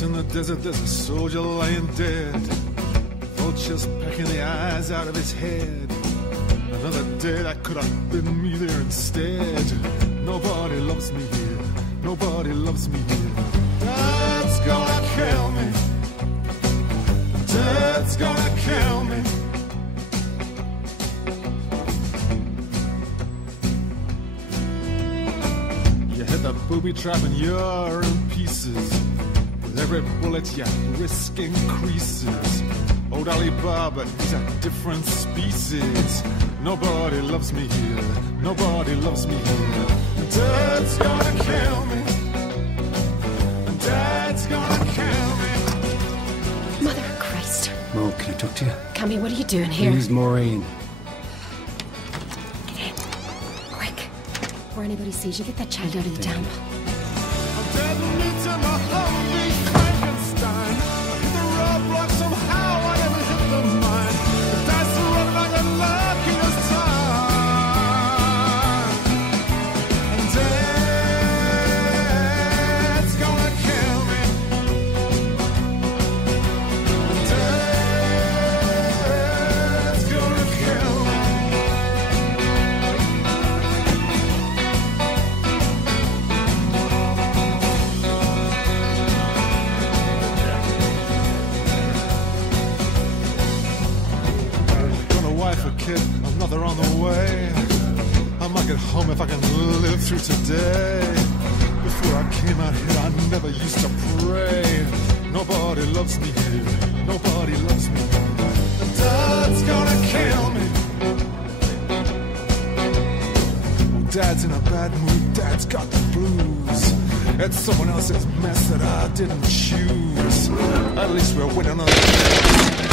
Out in the desert, there's a soldier lying dead. Vultures pecking the eyes out of his head. Another day that could have been me there instead. Nobody loves me here. Nobody loves me here. Dad's gonna kill me. Dad's gonna kill me. You hit the booby trap and you're in pieces. With every bullet your risk increases. Old Alibaba, he's a different species. Nobody loves me here. Nobody loves me here. Dad's gonna kill me. Dad's gonna kill me. Mother of Christ. Mo, can I talk to you? Cammy, what are you doing here? Please, Maureen. Get in. Quick. Before anybody sees you, get that child out of the town. I'm dead meat in my Humvee Frankenstein. Hit the roadblock somehow, I never hit the mine. The dice are running like a luckiest time. And Dad's gonna kill me. And Dad's gonna kill me. Got a wife, a kid, another on the way. I might get home if I can live through today. Before I came out here, I never used to pray. Nobody loves me here. Nobody loves me here. And Dad's gonna kill me. Oh, Dad's in a bad mood. Dad's got the blues. It's someone else's mess that I didn't choose. At least we're winning on the